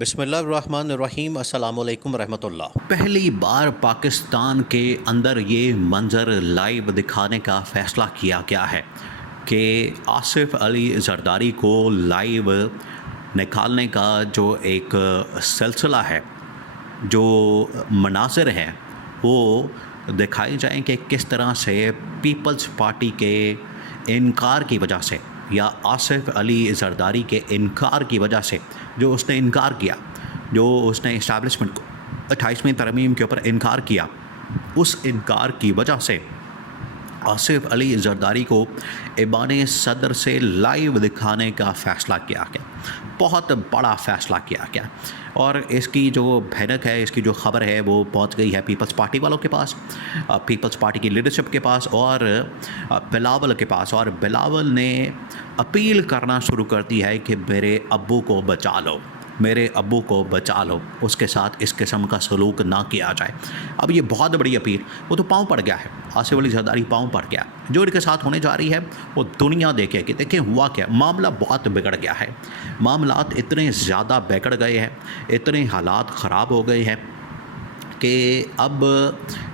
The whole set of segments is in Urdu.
بسم اللہ الرحمن الرحیم، السلام علیکم ورحمۃ اللہ۔ پہلی بار پاکستان کے اندر یہ منظر لائیو دکھانے کا فیصلہ کیا گیا ہے کہ آصف علی زرداری کو لائیو نکالنے کا جو ایک سلسلہ ہے، جو مناظر ہیں، وہ دکھائے جائیں کہ کس طرح سے پیپلز پارٹی کے انکار کی وجہ سے یا آصف علی زرداری کے انکار کی وجہ سے، جو اس نے انکار کیا، جو اس نے اسٹیبلشمنٹ کو 28ویں ترمیم کے اوپر انکار کیا، اس انکار کی وجہ سے آصف علی زرداری کو ایوان صدر سے لائیو دکھانے کا فیصلہ کیا گیا۔ بہت بڑا فیصلہ کیا گیا، اور اس کی جو بھینک ہے، اس کی جو خبر ہے، وہ پہنچ گئی ہے پیپلز پارٹی والوں کے پاس، پیپلز پارٹی کی لیڈرشپ کے پاس اور بلاول کے پاس، اور بلاول نے اپیل کرنا شروع کر دی ہے کہ میرے ابو کو بچا لو، میرے ابو کو بچا لو، اس کے ساتھ اس قسم کا سلوک نہ کیا جائے۔ اب یہ بہت بڑی اپیل، وہ تو پاؤں پڑ گیا ہے، آصف علی زرداری پاؤں پڑ گیا، جو ان کے ساتھ ہونے جا رہی ہے وہ دنیا دیکھے کہ دیکھیں ہوا کیا، معاملہ بہت بگڑ گیا ہے، معاملات اتنے زیادہ بگڑ گئے ہیں، اتنے حالات خراب ہو گئے ہیں کہ اب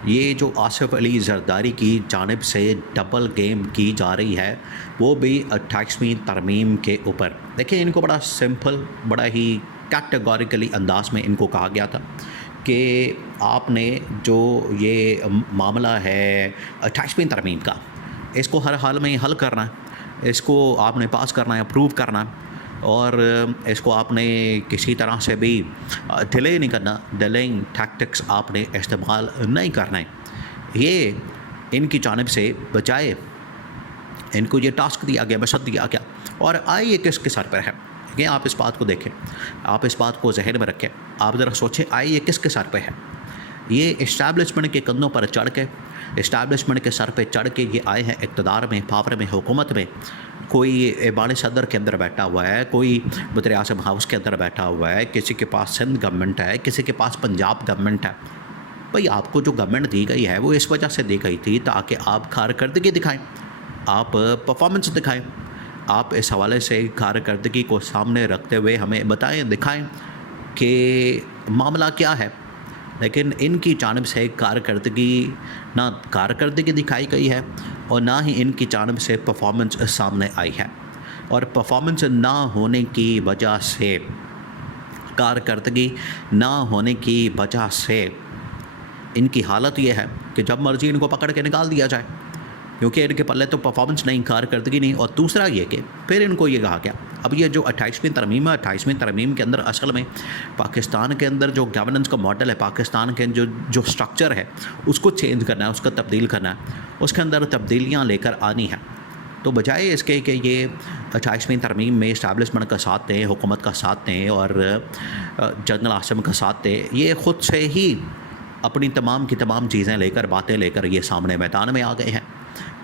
یہ جو آصف علی زرداری کی جانب سے ڈبل گیم کی جا رہی ہے، وہ بھی 28ویں ترمیم کے اوپر۔ دیکھیں، ان کو بڑا سمپل، بڑا ہی کیٹیگوریکلی انداز میں ان کو کہا گیا تھا کہ آپ نے جو یہ معاملہ ہے 28ویں ترمیم کا، اس کو ہر حال میں حل کرنا ہے، اس کو آپ نے پاس کرنا ہے، اپروو کرنا ہے، اور اس کو آپ نے کسی طرح سے بھی ڈیلے نہیں کرنا، ڈیلینگ ٹیکٹکس آپ نے استعمال نہیں کرنا ہے۔ یہ ان کی جانب سے بجائے ان کو یہ ٹاسک دیا گیا، مشن دیا گیا، اور آئے یہ کس کے سر پر ہے کہ آپ اس بات کو دیکھیں، آپ اس بات کو ذہن میں رکھیں، آپ ذرا سوچیں، آئے یہ کس کے سر پہ ہے؟ یہ اسٹیبلشمنٹ کے کندھوں پر چڑھ کے، اسٹیبلشمنٹ کے سر پہ چڑھ کے یہ آئے ہیں اقتدار میں، پاور میں، حکومت میں۔ کوئی ایوان صدر کے اندر بیٹھا ہوا ہے، کوئی وزیر اعظم ہاؤس کے اندر بیٹھا ہوا ہے، کسی کے پاس سندھ گورنمنٹ ہے، کسی کے پاس پنجاب گورنمنٹ ہے۔ بھئی، آپ کو جو گورنمنٹ دی گئی ہے وہ اس وجہ سے دی گئی تھی تاکہ آپ کارکردگی دکھائیں، آپ پرفارمنس دکھائیں، آپ اس حوالے سے کارکردگی کو سامنے رکھتے ہوئے ہمیں بتائیں، دکھائیں کہ معاملہ کیا ہے۔ لیکن ان کی جانب سے نہ کارکردگی دکھائی گئی ہے، اور نہ ہی ان کی جانب سے پرفارمنس سامنے آئی ہے، اور پرفارمنس نہ ہونے کی وجہ سے، کارکردگی نہ ہونے کی وجہ سے ان کی حالت یہ ہے کہ جب مرضی ان کو پکڑ کے نکال دیا جائے، کیونکہ ان کے پلے تو پرفارمنس نہیں، کارکردگی نہیں۔ اور دوسرا یہ کہ پھر ان کو یہ کہا گیا، اب یہ جو 28ویں ترمیم ہے، 28ویں ترمیم کے اندر اصل میں پاکستان کے اندر جو گورننس کا ماڈل ہے، پاکستان کے جو سٹرکچر ہے، اس کو چینج کرنا ہے، اس کو تبدیل کرنا ہے، اس کے اندر تبدیلیاں لے کر آنی ہیں۔ تو بجائے اس کے کہ یہ 28ویں ترمیم میں اسٹیبلشمنٹ کا ساتھ دیں، حکومت کا ساتھ دیں، اور جنرل عاصم کا ساتھ دیں، یہ خود سے ہی اپنی تمام کی تمام چیزیں لے کر، باتیں لے کر یہ سامنے میدان میں آ گئے ہیں،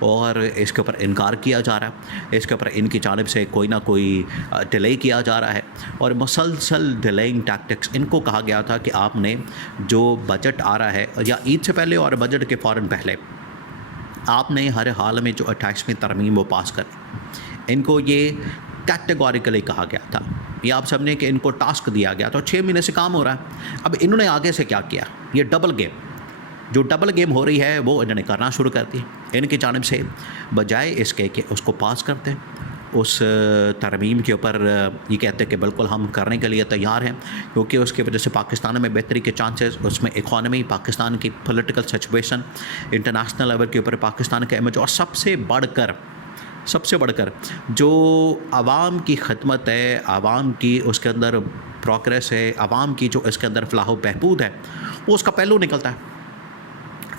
اور اس کے اوپر انکار کیا جا رہا ہے، اس کے اوپر ان کی جانب سے کوئی نہ کوئی ڈیلے کیا جا رہا ہے، اور مسلسل ڈیلیئنگ ٹیکٹکس۔ ان کو کہا گیا تھا کہ آپ نے جو بجٹ آ رہا ہے، یا عید سے پہلے اور بجٹ کے فوراً پہلے، آپ نے ہر حال میں جو 28ویں ترمیم وہ پاس کریں۔ ان کو یہ کیٹیگوریکلی کہا گیا تھا، یہ آپ سمجھیں کہ ان کو ٹاسک دیا گیا، تو 6 مہینے سے کام ہو رہا ہے۔ اب انہوں نے آگے سے کیا کیا؟ یہ ڈبل گیم، جو ڈبل گیم ہو رہی ہے وہ انہوں نے کرنا شروع کر دی۔ ان کی جانب سے بجائے اس کے کہ اس کو پاس کرتے، اس ترمیم کے اوپر یہ کہتے کہ بالکل ہم کرنے کے لیے تیار ہیں، کیونکہ اس کی وجہ سے پاکستان میں بہتری کے چانسز، اس میں اکانومی، پاکستان کی پولیٹیکل سچویشن، انٹرنیشنل لیول کے اوپر پاکستان کا امیج، اور سب سے بڑھ کر جو عوام کی خدمت ہے، عوام کی اس کے اندر پروگریس ہے، عوام کی جو اس کے اندر فلاح و بہبود ہے، وہ اس کا پہلو نکلتا ہے۔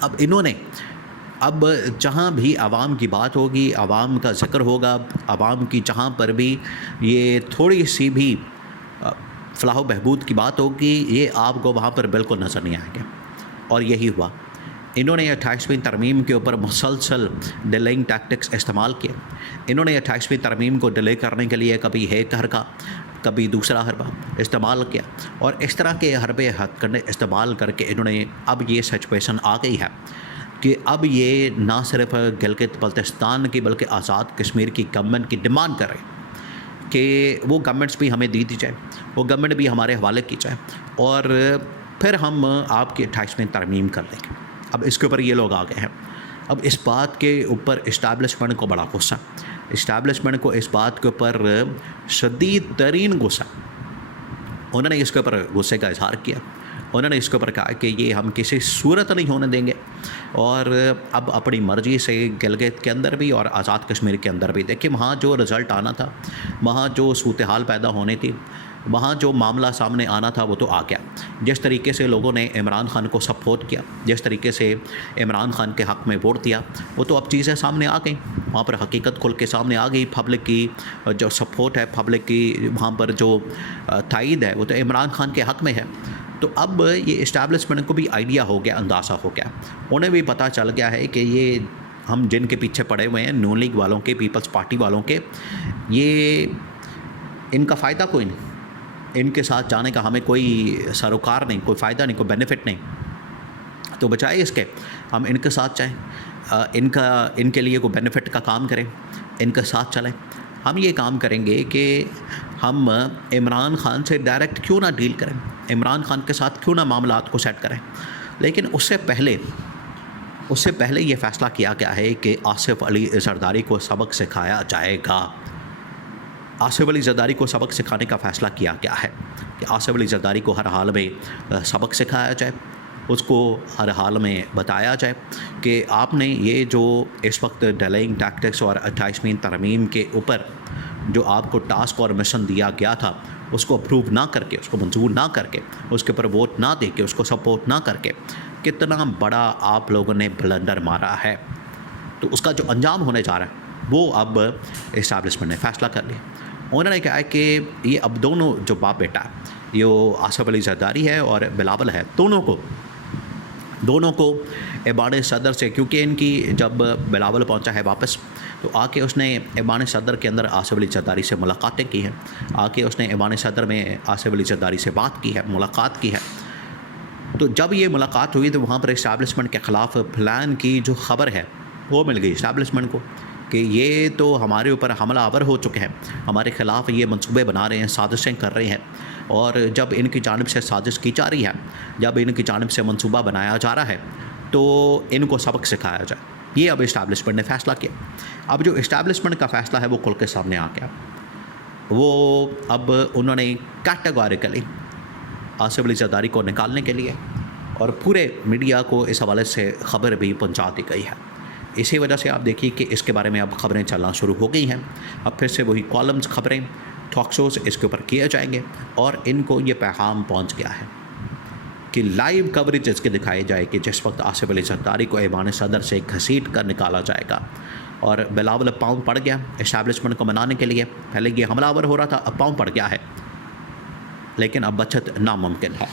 اب انہوں نے جہاں بھی عوام کی بات ہوگی، عوام کا ذکر ہوگا، عوام کی جہاں پر بھی یہ تھوڑی سی بھی فلاح و بہبود کی بات ہوگی، یہ آپ کو وہاں پر بالکل نظر نہیں آئے گا، اور یہی ہوا۔ انہوں نے 28ویں ترمیم کے اوپر مسلسل ڈیلیئنگ ٹیکٹکس استعمال کیے۔ انہوں نے 28ویں ترمیم کو ڈیلے کرنے کے لیے کبھی ایک حربہ، کبھی دوسرا حربہ استعمال کیا، اور اس طرح کے حربے استعمال کر کے انہوں نے اب یہ سچویشن آ گئی ہے کہ اب یہ نہ صرف گلگت بلتستان کی بلکہ آزاد کشمیر کی گورنمنٹ کی ڈیمانڈ کر رہے ہیں، کہ وہ گورنمنٹس بھی ہمیں دی جائے، وہ گورنمنٹ بھی ہمارے حوالے کی جائے، اور پھر ہم آپ کی 28ویں ترمیم کر لیں گے۔ اب اس کے اوپر یہ لوگ آ گئے ہیں، اب اس بات کے اوپر اسٹیبلشمنٹ کو بڑا غصہ، اسٹیبلشمنٹ کو اس بات کے اوپر شدید ترین غصہ، انہوں نے اس کے اوپر غصے کا اظہار کیا، انہوں نے اس کے اوپر کہا کہ یہ ہم کسی صورت نہیں ہونے دیں گے، اور اب اپنی مرضی سے گلگت کے اندر بھی اور آزاد کشمیر کے اندر بھی، دیکھیں وہاں جو رزلٹ آنا تھا، وہاں جو صورتحال پیدا ہونی تھی، وہاں جو معاملہ سامنے آنا تھا وہ تو آ گیا۔ جس طریقے سے لوگوں نے عمران خان کو سپورٹ کیا، جس طریقے سے عمران خان کے حق میں ووٹ دیا، وہ تو اب چیزیں سامنے آ گئیں، وہاں پر حقیقت کھل کے سامنے آ گئی، پبلک کی جو سپورٹ ہے، پبلک کی وہاں پر جو تائید ہے وہ تو عمران خان کے حق میں ہے۔ تو اب یہ اسٹیبلشمنٹ کو بھی آئیڈیا ہو گیا، اندازہ ہو گیا، انہیں بھی پتہ چل گیا ہے کہ یہ ہم جن کے پیچھے پڑے ہوئے ہیں، نون لیگ والوں کے، پیپلز پارٹی والوں کے، یہ ان کا فائدہ کوئی نہیں، ان کے ساتھ جانے کا ہمیں کوئی سروکار نہیں، کوئی فائدہ نہیں، کوئی بینیفٹ نہیں، تو بچائے اس کے ہم ان کے ساتھ جائیں، ان کے لیے کوئی بینیفٹ کا کام کریں، ان کے ساتھ چلیں۔ ہم یہ کام کریں گے کہ ہم عمران خان سے ڈائریکٹ کیوں نہ ڈیل کریں، عمران خان کے ساتھ کیوں نہ معاملات کو سیٹ کریں، لیکن اس سے پہلے یہ فیصلہ کیا گیا ہے کہ آصف علی زرداری کو سبق سکھایا جائے گا۔ آصف علی زرداری کو سبق سکھانے کا فیصلہ کیا گیا ہے کہ آصف علی زرداری کو ہر حال میں سبق سکھایا جائے، اس کو ہر حال میں بتایا جائے کہ آپ نے یہ جو اس وقت ڈیلیئنگ ٹیکٹکس اور 28ویں ترمیم کے اوپر جو آپ کو ٹاسک اور مشن دیا گیا تھا، اس کو اپروو نہ کر کے، اس کو منظور نہ کر کے، اس کے اوپر ووٹ نہ دے کے، اس کو سپورٹ نہ کر کے، کتنا بڑا آپ لوگوں نے بلنڈر مارا ہے۔ تو اس کا جو انجام ہونے جا رہا ہے وہ اب اسٹیبلشمنٹ نے فیصلہ کر لیا۔ انہوں نے کہا ہے کہ یہ اب دونوں جو باپ بیٹا ہے، یہ آصف علی زرداری ہے اور بلاول ہے، دونوں کو ایوان صدر سے، کیونکہ ان کی جب بلاول پہنچا ہے واپس تو آ کے اس نے ایوان صدر کے اندر آصف علی زرداری سے ملاقاتیں کی ہیں، آ کے اس نے ایوان صدر میں آصف علی زرداری سے بات کی ہے، ملاقات کی ہے۔ تو جب یہ ملاقات ہوئی تو وہاں پر اسٹیبلشمنٹ کے خلاف پلان کی جو خبر ہے وہ مل گئی اسٹیبلشمنٹ کو کہ یہ تو ہمارے اوپر حملہ آور ہو چکے ہیں، ہمارے خلاف یہ منصوبے بنا رہے ہیں، سازشیں کر رہے ہیں، اور جب ان کی جانب سے سازش کی جا رہی ہے، جب ان کی جانب سے منصوبہ بنایا جا رہا ہے تو ان کو سبق سکھایا جائے۔ یہ اب اسٹیبلشمنٹ نے فیصلہ کیا۔ اب جو اسٹیبلشمنٹ کا فیصلہ ہے وہ کھل کے سامنے آ گیا، وہ اب انہوں نے کیٹیگوریکلی آصف علی زرداری کو نکالنے کے لیے اور پورے میڈیا کو اس حوالے سے خبر بھی پہنچا دی گئی ہے۔ اسی وجہ سے آپ دیکھیے کہ اس کے بارے میں اب خبریں چلنا شروع ہو گئی ہیں، اب پھر سے وہی کالمز، خبریں، ٹاک شوز اس کے اوپر کیے جائیں گے، اور ان کو یہ پیغام پہنچ گیا ہے کہ لائیو کوریج اس کے دکھائی جائے کہ جس وقت آصف علی زرداری کو ایوان صدر سے گھسیٹ کر نکالا جائے گا، اور بلاول پاؤں پڑ گیا اسٹیبلشمنٹ کو منانے کے لیے، پہلے یہ حملہ آور ہو رہا تھا، اب پاؤں پڑ گیا ہے، لیکن اب بچت ناممکن ہے۔